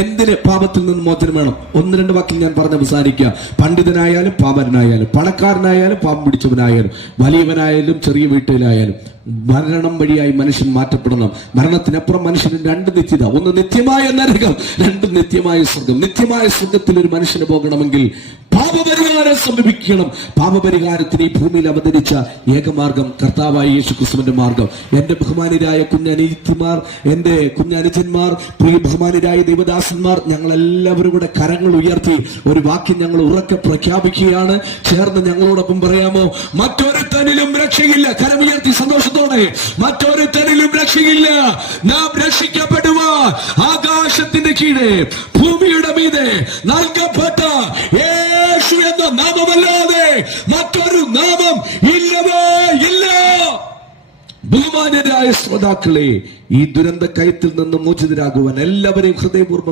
എന്തിന് പാപത്തിൽ നിന്ന് മോചനം വേണം? ഒന്ന് രണ്ട് വാക്കിൽ ഞാൻ പറഞ്ഞ് അവസാനിക്കുക. പണ്ഡിതനായാലും പാമരനായാലും, പണക്കാരനായാലും പാപം പിടിച്ചവനായാലും, വലിയവനായാലും ചെറിയ വീട്ടിലായാലും മരണം വഴിയായി മനുഷ്യൻ മാറ്റപ്പെടണം. മരണത്തിനപ്പുറം മനുഷ്യന് രണ്ട് നിത്യത, ഒന്ന് നിത്യമായ നരകം, രണ്ട് നിത്യമായ സ്വർഗം. നിത്യമായ സ്വർഗത്തിൽ ഒരു മനുഷ്യന് പോകണമെങ്കിൽ പാപപരിഹാരം സംഭവിക്കണം. പാപപരിഹാരത്തിന് ഈ ഭൂമിയിൽ അവതരിച്ച ഏകമാർഗം കർത്താവായ യേശുക്രിസ്തുവിന്റെ മാർഗം. എന്റെ ബഹുമാനരായ കുഞ്ഞനീതിമാർ, എന്റെ കുഞ്ഞനുജന്മാർ, പ്രിയ ബഹുമാനരായ ദൈവദാസന്മാർ, ഞങ്ങൾ എല്ലാവരും കൂടെ കരങ്ങൾ ഉയർത്തി ഒരു വാക്യം ഞങ്ങൾ ഉറക്കെ പ്രഖ്യാപിക്കുകയാണ്. ചേർന്ന് ഞങ്ങളോടൊപ്പം പറയാമോ? മറ്റൊരുത്തനിലും രക്ഷയില്ല. കരമുയർത്തി സന്തോഷത്തോടെ, മറ്റൊരുത്തനിലും രക്ഷയില്ല. നാം രക്ഷിക്കപ്പെടുവാൻ ആകാശത്തിന്റെ കീഴെ ഭൂമിയുടെ മീതെ നൽകപ്പെട്ട യേശു എന്ന നാമമല്ലാതെ മറ്റൊരു നാമം ഇല്ലവേ ഇല്ല. ബഹുമാന്യരായ ശ്രോതാക്കളെ, ഈ ദുരന്ത കയത്തിൽ നിന്ന് മോചിതരാകുവാൻ എല്ലാവരെയും ഹൃദയപൂർവ്വം